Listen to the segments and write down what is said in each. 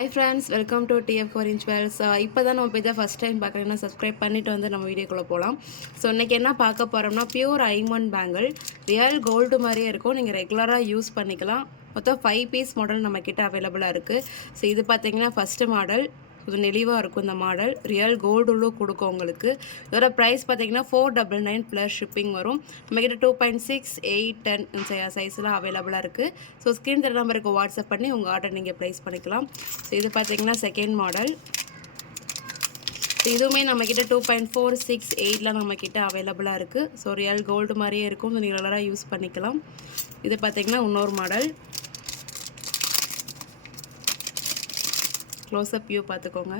Hi friends, welcome to டிஎஃப் கோரின் jewels. இப்போ தான் நம்ம பேஜை ஃபஸ்ட் டைம் பார்க்குறீங்கன்னா சப்ஸ்கிரைப் பண்ணிவிட்டு வந்து நம்ம வீடியோக்குள்ளே போகலாம். ஸோ இன்றைக்கி என்ன பார்க்க போகிறோம்னா, பியூர் ஐமண்ட் பேங்கிள் ரியல் கோல்டு மாதிரியே இருக்கும். நீங்கள் ரெகுலராக யூஸ் பண்ணிக்கலாம். மொத்தம் 5 பீஸ் மாடல் நம்மக்கிட்ட அவைலபிளாக இருக்குது. ஸோ இது பார்த்தீங்கன்னா ஃபஸ்ட்டு மாடல். கொஞ்சம் நெளிவாக இருக்கும் இந்த மாடல். ரியல் கோல்டு லுக் கொடுக்கும் உங்களுக்கு. இதோட ப்ரைஸ் பார்த்தீங்கன்னா 499 ப்ளஸ் ஷிப்பிங் வரும். நம்மக்கிட்ட 2.6, 8, 10 சைஸ்லாம் அவைலபிளாக இருக்குது. ஸோ ஸ்க்ரீன் தர நம்பருக்கு வாட்ஸ்அப் பண்ணி உங்கள் ஆர்டர் நீங்கள் ப்ளேஸ் பண்ணிக்கலாம். ஸோ இது பார்த்தீங்கன்னா செகண்ட் மாடல். ஸோ இதுவுமே நம்மக்கிட்ட 2.4, 6, 8லாம் நம்மக்கிட்ட அவைலபிளாக இருக்குது. ஸோ ரியல் கோல்டு மாதிரியே இருக்கும். ஸோ நீங்கள் ரெகுலராக யூஸ் பண்ணிக்கலாம். இது பார்த்தீங்கன்னா இன்னொரு மாடல். க்ளோஸ்அப் வியூ பார்த்துக்கோங்க.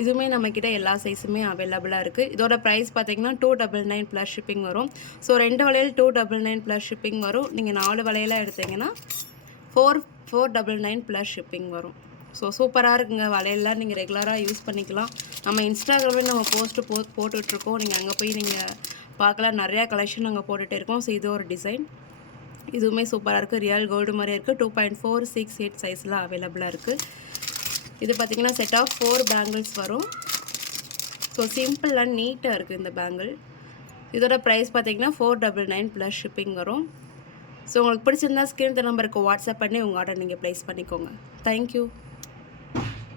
இதுவுமே நம்மக்கிட்ட எல்லா சைஸுமே அவைலபிளாக இருக்குது. இதோட ப்ரைஸ் பார்த்தீங்கன்னா 299 ப்ளஸ் ஷிப்பிங் வரும். ஸோ 2 வளையல் 299 ப்ளஸ் ஷிப்பிங் வரும். நீங்கள் 4 வளையலாக எடுத்தீங்கன்னா 499 ப்ளஸ் ஷிப்பிங் வரும். ஸோ சூப்பராக இருக்குங்க. வளையல்லாம் நீங்கள் ரெகுலராக யூஸ் பண்ணிக்கலாம். நம்ம இன்ஸ்டாகிராமில் நம்ம போட்டுட்ருக்கோம். நீங்கள் அங்கே போய் நீங்கள் பார்க்கலாம். நிறையா கலெக்ஷன் நாங்கள் போட்டுகிட்டே இருக்கோம். ஸோ இது ஒரு டிசைன். இதுவுமே சூப்பராக இருக்குது. ரியல் கோல்டு மாதிரியே இருக்குது. 2.4, 6, 8 சைஸில் அவைலபிளாக இருக்குது. இது பார்த்திங்கன்னா செட் ஆஃப் 4 பேங்கிள்ஸ் வரும். ஸோ சிம்பிள் அண்ட் நீட்டாக இருக்குது இந்த பேங்கிள். இதோட ப்ரைஸ் பார்த்திங்கன்னா 499 ப்ளஸ் ஷிப்பிங் வரும். ஸோ உங்களுக்கு பிடிச்சிருந்தா ஸ்க்ரீன் நம்பருக்கு வாட்ஸ்அப் பண்ணி உங்கள் ஆர்டர் நீங்கள் ப்ளேஸ் பண்ணிக்கோங்க. தேங்க்யூ.